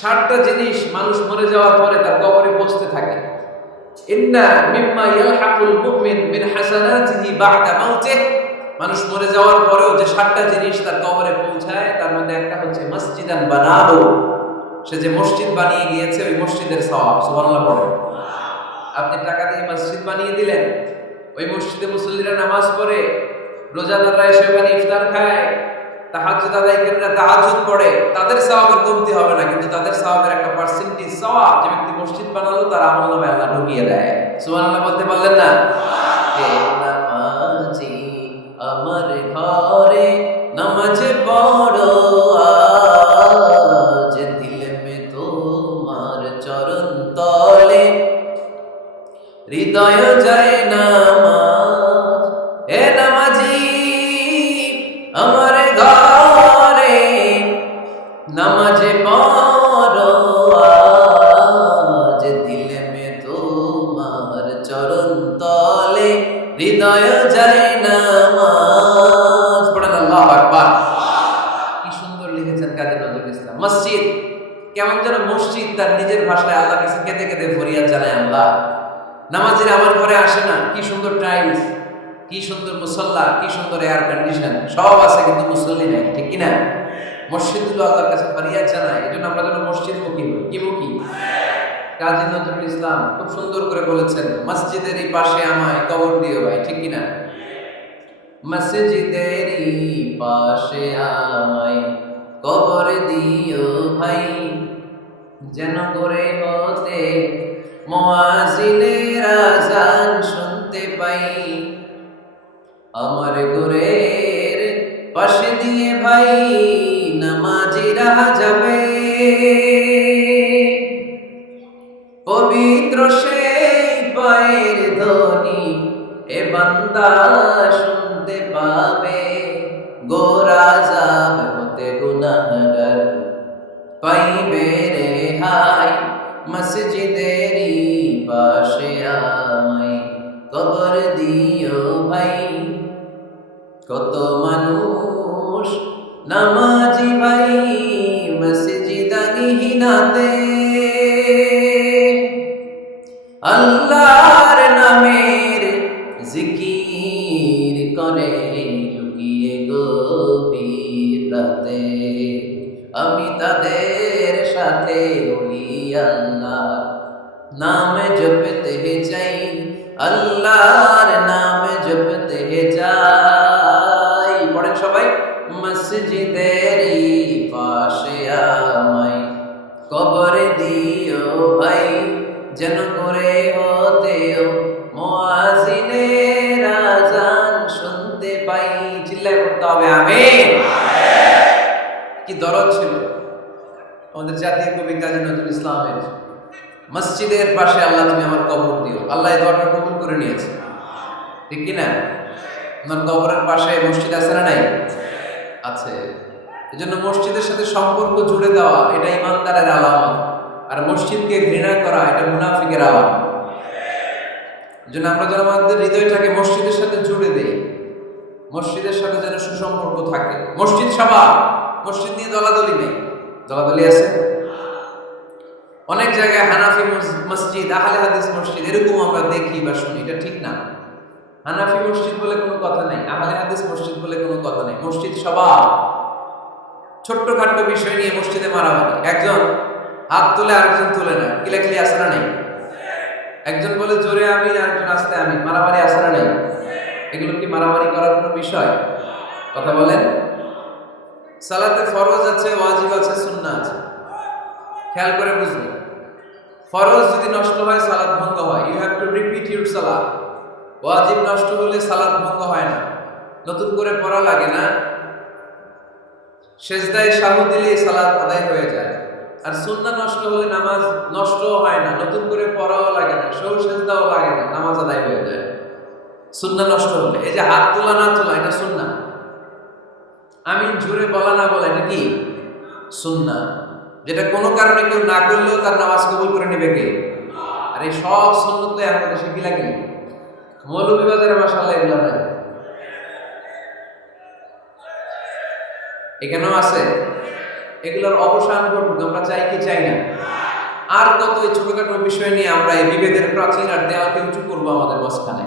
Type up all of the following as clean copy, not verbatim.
7টা জিনিস মানুষ মরে যাওয়ার পরে তার কবরে পৌঁছতে থাকে। ইন্না মিম্মা ইয়ালহাকুল মুমিন মিন হাসানাতিহি বা'দা মাউতিহি, মানুষ মরে যাওয়ার পরেও যে 7টা জিনিস তার কবরে পৌঁছায় তার মধ্যে একটা হচ্ছে মসজিদান বানাহু, সে যে মসজিদ বানিয়ে গিয়েছে ওই মসজিদের সওয়াব। সুবহানাল্লাহ পড়ে। আপনি টাকা দিয়ে মসজিদ বানিয়ে দিলেন, ওই মসজিদে মুসল্লিরা নামাজ পড়ে, রোজাদাররা এসে ওখানে ইফতার খায়, তাহাজ্জুদ আদায়কারীরা তাহাজ্জুদ পড়ে, তাদের সওয়াবের কমতি হবে না, কিন্তু তাদের সওয়াবের একটা পার্সেন্টেজ সওয়াব যে ব্যক্তি মসজিদ বানালো তার আমলনামায় আল্লাহ ঢুকিয়ে দেয়। সুবহানাল্লাহ বলতে পারলেন না? হে নামাজি আমার ঘরে নামাজ পড়ো আজ, দিলে মে তোমার চরণ তলে হৃদয় যায় নামাজ। হে নামাজি আমার ঘরে নামাজে পড়ো আজ, দিলে মে তোমার চরণ তলে হৃদয় যায় নামাজ। পড়েন আল্লাহু আকবার। কি সুন্দর লিখেছেন কাজী নজরুল ইসলাম। মসজিদ কেমন যেন মসজিদ তার নিজের ভাষায় আল্লাহ কাছে কেঁদে কেঁদে ফরিয়াদ জানায়, আল্লাহ নামাজিরা আমার ঘরে আসে না, কি সুন্দর টাইলস, কি সুন্দর মুসল্লা, কি সুন্দর এয়ার কন্ডিশন, সব আছে কিন্তু মুসল্লি নাই, ঠিক কিনা? মসজিদগুলো আল্লাহর কাছে ফরিয়াদ জানায়, এই জন্য আমরা যেন মসজিদ মুখী হই। কি মুখী? কাজী নজরুল ইসলাম খুব সুন্দর করে বলেছেন, মসজিদেরই পাশে আমায় কবর দিও ভাই, ঠিক কিনা? মসজিদেরই পাশে আমায় কবর দিও ভাই, যেন করে হতে মুয়াজ্জিনের আযান শুনতে পাই। আমার ঘরের পাশে দিয়ে ভাই নামাজিরা যাবে, পবিত্র সেই পায়ের ধ্বনি এ বান্দা শুনতে পাবে। গোরা যাব হতে গুনাহগার পাইবে রেহাই, মসজিদেরই পাশে আমায় কবর দিও ভাই। কত মানুষ নামাজি ভাই মসজিদানিহীনাতে, আল্লাহর নামের জিকির করে লুকিয়ে গভীর রাতে। আমি তাদের সাথে ওই আল্লাহ নাম জপতে চাই, আল্লাহর নাম জপতে চাই। পড়েন সবাই, মসজিদেরই পাশে আমায় কবর দিও ভাই, যেন করে হতেও মুয়াজ্জিনের আযান শুনতে পাই। চিল্লায় পড়তে হবে আমিন। কি দরদ ছিল আমাদের জাতীয় কবি কাজী নজরুল ইসলামের, মসজিদের পাশে আল্লাহ তুমি আমার কবর দিও। আল্লাহ এই দোয়াটা কবুল করে নিয়েছে, ঠিক কিনা? আমার কবরের পাশে মসজিদ আছে না নাই? আছে। এজন্য মসজিদের সাথে সম্পর্ক জুড়ে দেওয়া এটা ইমানদারের আলামত, আর মসজিদকে ঘৃণা করা এটা মুনাফিকের আলামত। এজন্য আমরা যেন আমাদের হৃদয়টাকে মসজিদের সাথে জুড়ে দেই, মসজিদের সাথে যেন সুসম্পর্ক থাকে। মসজিদ সভা, মসজিদ নিয়ে দলাদলি নেই। দলাদলি আছে অনেক জায়গায়, হানাফি মসজিদ, আহলে হাদিস মসজিদ এরকম আমরা দেখি বা শুনি, এটা ঠিক না। হানাফি মসজিদ বলে কোনো কথা নেই, আহলে হাদিস মসজিদ বলে কোনো কথা নেই। মসজিদ সভা, ছোট্টখাট্ট বিষয় নিয়ে মসজিদে মারামারি, একজন হাত তুলে আরেকজন তুলে না, কিলাকিলি আছে না নেই? একজন বলে জোরে আমিন, আরেকজন আস্তে আমিন, মারামারি আছে না নেই? এগুলো কি মারামারি করার কোনো বিষয়? কথা বলেন। সালাতে ফরজ আছে, ওয়াজিব আছে, সুন্নাহ আছে, খেয়াল করে বুঝবেন। ফরজ যদি নষ্ট হয় সালাত ভঙ্গ হয়, you have to repeat your সালাত। ওয়াজিব নষ্ট হলে সালাত ভঙ্গ হয় না, নতুন করে পড়া লাগে না, সেজদায় সাহু দিলেই সালাত আদায় হয়ে যায়। আর সুন্নাহ নষ্ট হলে নামাজ নষ্টও হয় না, নতুন করে পড়াও লাগে না, সৌ সেজদাও লাগে না, নামাজ আদায় হয়ে যায় সুন্নাহ নষ্ট হলে। এই যে হাত তোলা না তোলা এটা সুন্নাহ, আমিন জোরে বলা না বলা এটা কি সুন্নাহ, যেটা কোনো কারণে কেউ না করলেও তার নামাজ কবুল করে নেবে কে? আর এই সব সুন্নাত আমাদের দেশে কি লাগে? মৌলভীবাজারে মাশাআল্লাহ এগুলো নাই, এখানেও আছে। এগুলোর অবসান ঘটুক, আমরা চাই কি চাই না? আর কত এই ছোটখাটো বিষয় নিয়ে আমরা এই বিভেদের প্রাচীর আর দেওয়ালকে উঁচু করবো আমাদের মাঝখানে?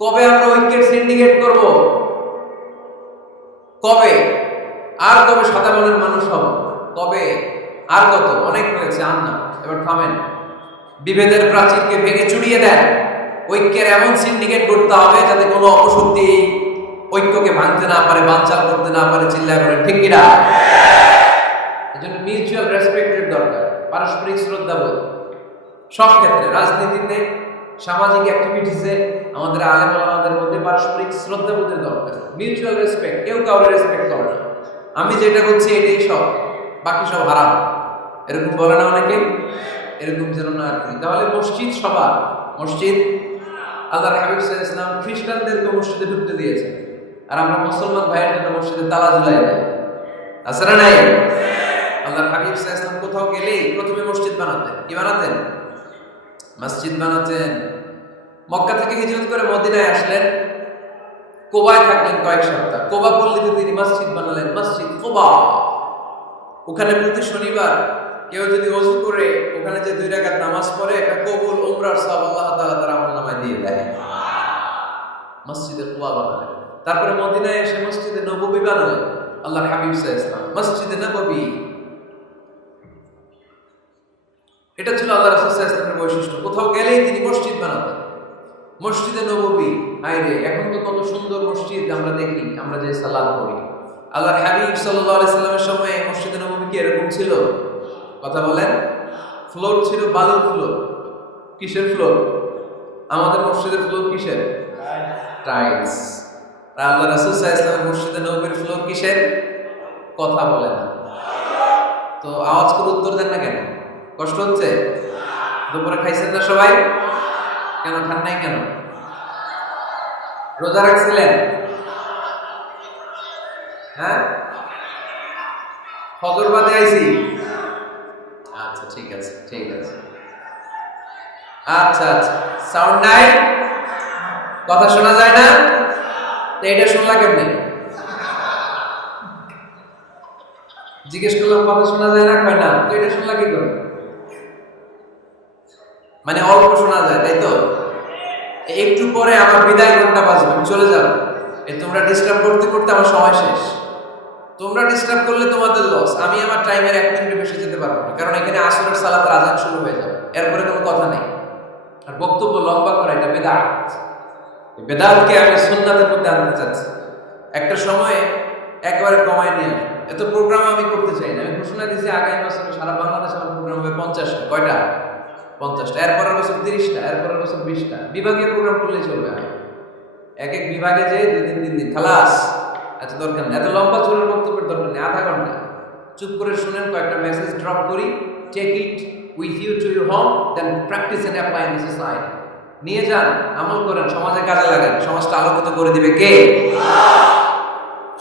কবে আমরা ঐক্যের সিন্ডিকেট করব? কবে? আর কবে সাদা মনের মানুষ হব? কবে? আর কত? অনেক হয়েছে, আর না, এবার থামেন। বিভেদের প্রাচীরকে ভেঙে চুরিয়ে দেন, ঐক্যের এমন সিন্ডিকেট করতে হবে যাতে কোনো অপশক্তি ঐক্যকে ভাঙতে না পারে, বানচাল করতে না পারে। চিল্লায় বলেন ঠিক কিনা? এজন্য মিউচুয়াল রেসপেক্টের দরকার, পারস্পরিক শ্রদ্ধাবোধ সব ক্ষেত্রে, রাজনীতিতে, সামাজিক অ্যাক্টিভিটিসে আমাদের আলেম ওলামাদের মধ্যে পারস্পরিক শ্রদ্ধাবোধের দরকার, মিউচুয়াল রেসপেক্ট। কেউ কাউকে রেসপেক্ট করে না, আমি যেটা করছি এটাই সব, বাকি সব হারাম, এরকম বলে না অনেকে? এরকম যেন না করি। তাহলে মসজিদ সবার, মসজিদ আল্লাহর হাবিব সাল্লাল্লাহু আলাইহি ওয়াসাল্লাম খ্রিস্টানদেরকে মসজিদে ঢুকতে দিয়েছেন, আর আমরা মুসলমান ভাইয়ের জন্য মসজিদে তালা ঝুলাই দেয়, আছে না নাই? আল্লাহর হাবিব সাল্লাল্লাহু আলাইহি ওয়াসাল্লাম কোথাও গেলেই প্রথমে মসজিদ বানাতেন। কি বানাতেন? মসজিদ বানাতেন। মক্কা থেকে হিজরত করে মদিনায় আসলেন, কোবায় থাকলেন কয়েক সপ্তাহ। কোবা পল্লীতে তিনি মসজিদ বানালেন, মসজিদ কোবা। ওখানে প্রতি শনিবার কেউ যদি ওযু করে ওখানে যে 2 রাকাত নামাজ পড়ে, একটা কবুল উমরার সওয়াব আল্লাহ তাআলা তার আমলনামায় দিয়ে দেয়। মসজিদে কোবা বানালেন। তারপরে মদিনায় এসে মসজিদে নববী বানালেন আল্লাহর হাবিব সাল্লাল্লাহু আলাইহি ওয়াসাল্লাম, মসজিদে নববী। এটা ছিল আল্লাহ রাসূল সাল্লাল্লাহু আলাইহি ওয়াসাল্লামের বৈশিষ্ট্য। কোথাও গেলেই তিনি মসজিদ বানাতেন, মসজিদে নববী। আইরে, এখন তো কত সুন্দর মসজিদ আমরা দেখি, আমরা যে সালাত পড়ি। আল্লাহর হাবিব সাল্লাল্লাহু আলাইহি সাল্লামের সময় মসজিদে নববী কি এরকম ছিল? কথা বলেন। ফ্লোর ছিল বালুর ফ্লোর। কিসের ফ্লোর? আমাদের মসজিদের ফ্লোর কিসের? টাইলস। আর আল্লাহ রাসূল সাল্লাল্লাহু আলাইহি ওয়াসাল্লামের মসজিদে নববীর ফ্লোর কিসের? কথা বলেন না। তো আওয়াজ করে উত্তর দেন না কেন? কষ্ট হচ্ছে? দুপুরে খাইছেন না সবাই? কেন খান নাই কেন? রোজা রাখছিলেন? হ্যাঁ, ফজর বাদে আইছি। আচ্ছা ঠিক আছে, ঠিক আছে। আচ্ছা আচ্ছা, সাউন্ড নাই, কথা শোনা যায় না? তো এটা শুনলা কেমনে? জিজ্ঞেস করলাম কথা শোনা যায় না, কয় না। তো এটা শুনলা কি করে? মানে অল্প শোনা যায়, তাই তো? একটু পরে আমার বিদায় ঘন্টা বাজবে, আমি চলে যাব। তোমরা ডিস্টার্ব করতে করতে আমার সময় শেষ। তোমরা ডিস্টার্ব করলে তোমাদের লস, আমি আমার টাইমের 1 মিনিট বেশি যেতে পারবো না, কারণ এখানে আসরের সালাতের আযান শুরু হয়ে যাবে, এরপরে কোনো কথা নেই। আর বক্তব্য লম্বা করা এটা বেদাত। এই বেদাতকে আমি সুন্নাতের মধ্যে আনতে চাচ্ছি। একটা সময়ে একবারে কমায় নিয়ে এত প্রোগ্রাম আমি করতে চাই না। আমি ঘোষণা দিয়েছি আগামী বছর সারা বাংলাদেশে আমার প্রোগ্রাম হবে 50টা। কয়টা? 50টা। এরপরের বছর 30টা, এরপরের বছর 20টা। বিভাগীয় প্রোগ্রাম করলে চলবে না, এক এক বিভাগে যে 2 দিন 3 দিন খালাস। এত দরকার নেই, এত লম্বা চুলের বক্তব্যের দরকার নেই। আধা ঘন্টা চুপ করে শুনেন, কয়েকটা মেসেজ ড্রপ করি, take it with you to your home, then practice and apply in society. নিয়ে যান, আমল করেন, সমাজে কাজে লাগান। সমাজটা আলোকিত করে দিবে কে?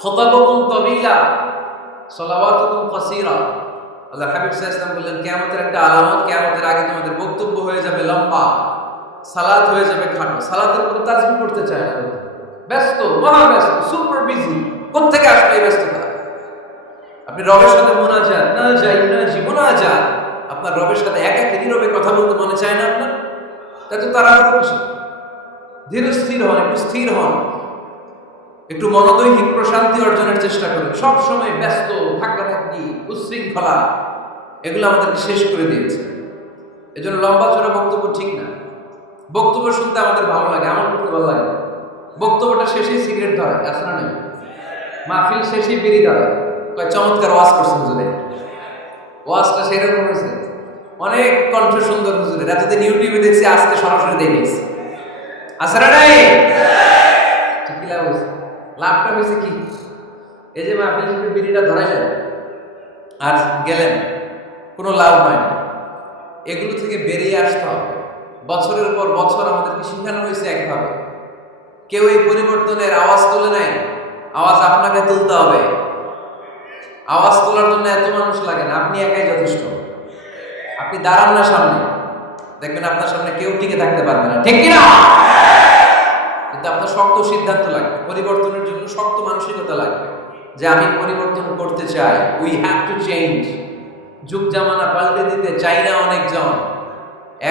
খুতাবুকুম তাবিলা সালাওয়াতুকুম কাসীরা। আল্লাহ হাবিব সাল্লাল্লাহু আলাইহি ওয়াসাল্লাম বললেন, কিয়ামতের একটা আলামত, কিয়ামতের আগে তোমাদের বক্তব্য হয়ে যাবে লম্বা, সালাত হয়ে যাবে খাটো। সালাতের পরে তাসবিহ পড়তে চায় না, ব্যস্ত, মহা ব্যস্ত, সুপার বিজি। কোত্থেকে আসলে এই ব্যস্ততা? আপনি রবের সাথে মুনাজাত, না যাই না জীবনাজাত, আপনার রবের সাথে একাকী নীরবে কথা বলতে মনে চায় না আপনার? তাতে তারা কিছু ধীরে স্থির হন, একটু স্থির হন, একটু মনোদৈহিক প্রশান্তি অর্জনের চেষ্টা করুন। সব সময় ব্যস্ত থাকি, উচ্ছৃঙ্খলা, এগুলো আমাদেরকে শেষ করে দিয়েছে। এজন্য লম্বা চড়া বক্তব্য ঠিক না। বক্তব্য শুনতে আমাদের ভালো লাগে, আমার করতে ভালো লাগে। বক্তব্যটা শেষেই সিগারেট ধরে, আসলে নেই। মাহফিল শেষেই বিড়ি ধরে, কয় চমৎকার ওয়াজ করছেন হুজুরে। ওয়াজটা সেরকম হয়েছে, অনেক কণ্ঠ সুন্দর হুজুরের। এতদিন ইউটিউবে দেখছি, আজকে সরাসরি দেখিয়েছি। আসলে নাই ঠিক কি লাভ হয়েছে? লাভটা হয়েছে কি? এই যে মাহফিল শেষে বিড়িটা ধরাইলেন আর গেলেন, কোনো লাভ হয় না। এগুলো থেকে বেরিয়ে আসতে হবে। বছরের পর বছর আমাদেরকে শেখানো হয়েছে একভাবে, কেউ এই পরিবর্তনের আওয়াজ তোলে নাই। আওয়াজ আপনাকে তুলতে হবে। আওয়াজ তোলার জন্য এত মানুষ লাগে না, আপনি একাই যথেষ্ট। আপনি দাঁড়ান না সামনে, দেখবেন আপনার সামনে কেউ টিকে থাকতে পারবে না, ঠিক কিনা? কিন্তু আপনার শক্ত সিদ্ধান্ত লাগবে, পরিবর্তনের জন্য শক্ত মানসিকতা লাগবে। যে আমি পরিবর্তন করতে চাই, উই হ্যাভ টু চেঞ্জ। যুগ জামানা পাল্টে দিতে চাই না অনেকজন।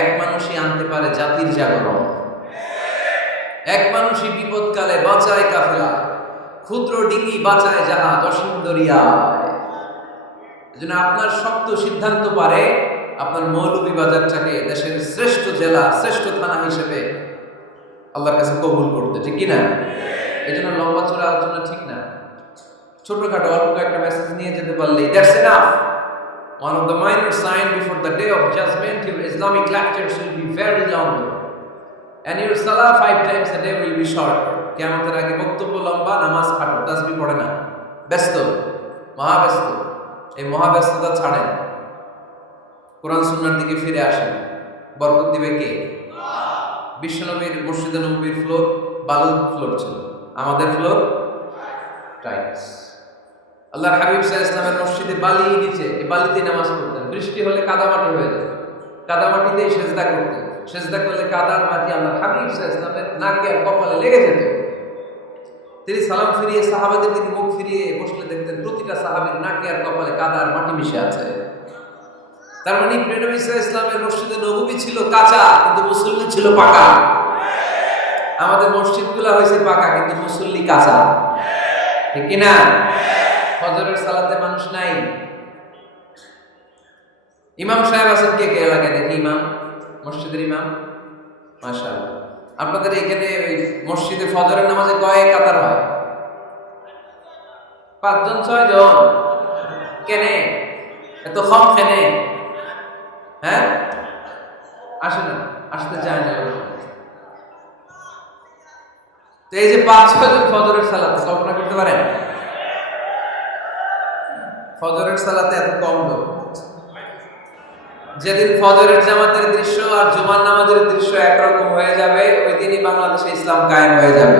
এক মানুষই আনতে পারে জাতির জাগরণ। এক মানুষই বিপদকালে বাঁচায় কাফেলা, ক্ষুদ্র ডিঙি বাঁচায় জাহাজ অসীম দরিয়ায়। এজন্য আপনার শক্ত সিদ্ধান্ত পারে আপনার মৌলভীবাজারটাকে দেশের শ্রেষ্ঠ জেলা, শ্রেষ্ঠ থানা হিসেবে আল্লাহর কাছে কবুল করতে, ঠিক কিনা? এই জন্য লম্বা চূড়া আলোচনা ঠিক না। ছোটখাটো অল্প একটা মেসেজ নিয়ে যেতে পারলেই that's enough. One of the minor signs before the day of judgment, your Islamic lectures will be very long, and your salah 5 times a day will be short. কিয়ামতের আগে বক্তব্য লম্বা, নামাজ খাটো, তাসবিহ পড়ে না, ব্যস্ত, মহাব্যস্ত। এই মহাব্যস্ততা ছাড়েন, কোরআন সুন্নাহর দিকে ফিরে আসেন। বরকত দিবে কে? বিশ্বনবীর মসজিদে নববীর ফ্লোর বালুর ফ্লোর ছিল, আমাদের ফ্লোর টাইলস। আল্লাহর হাবিব সাল্লাল্লাহু আলাইহি ওয়াসাল্লামের মসজিদে বালি নিচে, এই বালিতে নামাজ পড়তেন। বৃষ্টি হলে কাদামাটি হয়ে যেত, কাদামাটিতেই সেজদা করতেন। সেজদা করলে কাদার মাটি আল্লাহর হাবিব সাল্লাল্লাহু আলাইহি ওয়াসাল্লামের নাকে আর কপালে লেগে যেত। তিনি সালাম ফিরিয়ে সাহাবাদের দিকে মুখ ফিরিয়ে বসলে দেখতেন প্রতিটা সাহাবীর নাকে আর কপালে কাদার মাটি মিশে আছে। তার মানে প্রিয় নবী সাল্লাল্লাহু আলাইহি ওয়াসাল্লামের মসজিদে নববী ছিল কাঁচা, কিন্তু মুসল্লি ছিল পাকা। আমাদের মসজিদগুলো হয়েছে পাকা, কিন্তু মুসল্লি কাঁচা, ঠিক কিনা? ফজরের সালাতে মানুষ নাই। ইমাম সাহেব আছেন কে কে এলাকায়? দেখি ইমাম, মসজিদের ইমাম, মাশাআল্লাহ। আপনাদের এখানে মসজিদে ফজরের নামাজে কয় কাতার হয়? 5 জন 6 জন। কেনে এত কম? কেনে? হ্যাঁ, আসে না, আসতে চায় না। তো এই যে 5-6 জন ফজরের সালাতে, কল্পনা করতে পারেন ফজরের সালাতে এত কম লোক? যেদিন ফজরের জামাতের দৃশ্য আর জুমার নামাজের দৃশ্য একরকম হয়ে যাবে, ওই দিনই বাংলাদেশে ইসলাম কায়েম হয়ে যাবে।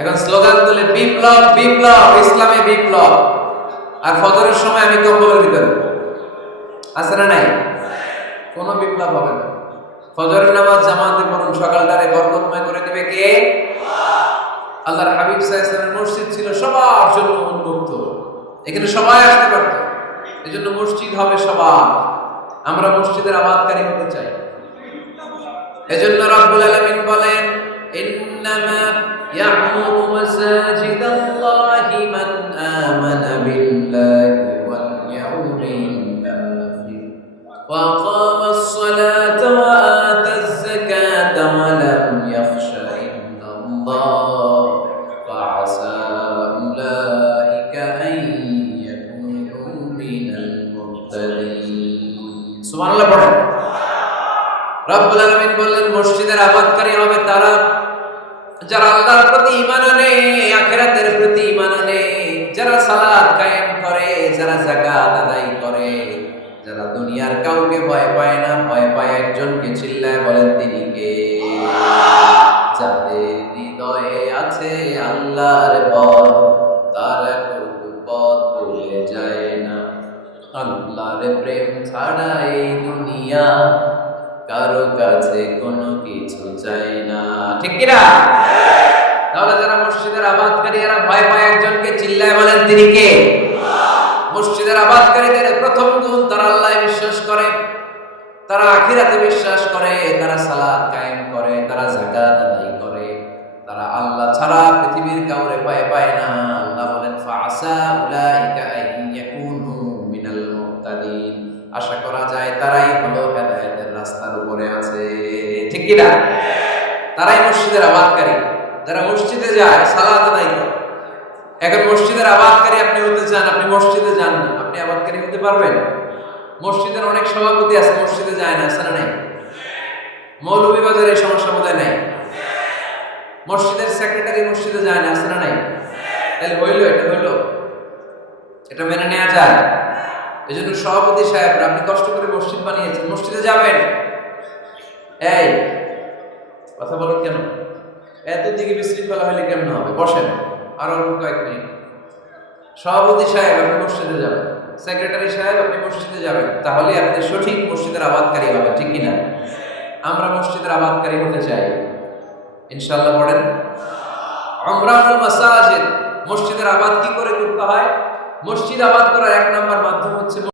এখন স্লোগান তুলে বিপ্লব বিপ্লব, ইসলামে বিপ্লব। আর ফজরের সময় আমি কম্বলের ভিতরে, আছে না নাই? কোনো বিপ্লব হবে না। ফজরের নামাজ জামাতে পড়ুন, সকালটারে বরকতময় করে দেবে কে? আল্লাহর হাবিব সাল্লাল্লাহু আলাইহি ওয়াসাল্লামের মসজিদ ছিল সবার জন্য উন্মুক্ত, এখানে সবাই আসতে পারত। এজন্য মসজিদ হবে সবার। আমরা মসজিদের আবাদকারী হতে চাই। এজন্য রব্বুল আলামিন বলেন, ইন্নামা ইয়া'মুরু মাসাজিদাল্লাহি মান আমানা বিল্লাহি ওয়াল ইয়াউমিল আখির ওয়া আকামাস সালাতা ওয়া আতাজ যাকাতা ওয়া লাম ইয়াখশা ইল্লাল্লাহ ফাআসা উলাইকা আন ইয়াকুনু মিনাল মুহতাদিন। সুবহানাল্লাহ পড়েন। রব্বুল আলামিন বললেন, মসজিদের আবাদকারী হবে তারা যারা আল্লাহর প্রতি ঈমান আনে, আখিরাতের প্রতি ঈমান আনে, যারা সালাত কায়েম করে, যারা যাকাত আদায় করে, যারা দুনিয়ার কাউকে ভয় পায় না, ভয় পায় একজনকে। চিল্লায় বলেন তিনি কে? যাদের হৃদয়ে আছে আল্লাহর ভয়, তারা কোনো পথ ভুলে যায় না। আল্লাহর প্রেম ছাড়া এই দুনিয়া কারো কাছে কোনো কিছু চাই না, ঠিক কিনা? তাহলে যারা মসজিদের আবাদকারী, এরা ভয় পায় একজনকে। চিল্লায় বলেন তিনি কে? মসজিদের আবাদকারীদের প্রথম গুণ, তারা আল্লাহ বিশ্বাস করে, তারা আখিরাতে বিশ্বাস করে, তারা সালাত কায়েম করে, তারা যাকাত আদায় করে, তারা আল্লাহ ছাড়া পৃথিবীর কাউরে ভয় পায় না। আল্লাহ বলেন, ফাআসা উলাইকা আন ইয়াকুনু মিনাল মুহতাদিন। আশা করা যায় তারাই হলো হেদায়েতের রাস্তার উপরে আছে, ঠিক কি না? তারাই মসজিদের আবাদকারী, যারা মসজিদে যায়, সালাত আদায় করে। এখন মসজিদের আবাদকারী আপনি হতে চান, আপনি মসজিদে যান না, আপনি আবাদকারী হতে পারবেন? মসজিদের অনেক সভাপতি আছে, মসজিদে যায় না, আছে না নাই? মৌলভীবাজারে এই সমস্যা বোধহয় নাই। মসজিদের সেক্রেটারি মসজিদে যায় না, আছে না নাই? তাহলে হইল, এটা হইল, এটা মেনে নেওয়া যায়? এই জন্য সভাপতি সাহেব, আপনি কষ্ট করে মসজিদ বানিয়েছেন, মসজিদে যাবেন। এই কথা বলুন কেন? এত দিকে বিশৃঙ্খলা হলে কেমন হবে? বসেন আর অল্প কয়েক মিনিট। সভাপতি সাহেব, আপনি মসজিদে যাবেন। সেক্রেটারি সাহেব, আপনি মসজিদে যাবেন। তাহলে আপনি সঠিক মসজিদের আবাদকারী হবেন, ঠিক কিনা? আমরা মসজিদের আবাদকারী হতে চাই, ইনশাআল্লাহ। পড়েন, উমরানুল মাসাজিদ, মসজিদের আবাদ কি করে করতে হয়? মসজিদ আবাদ করার এক নাম্বার মাধ্যম হচ্ছে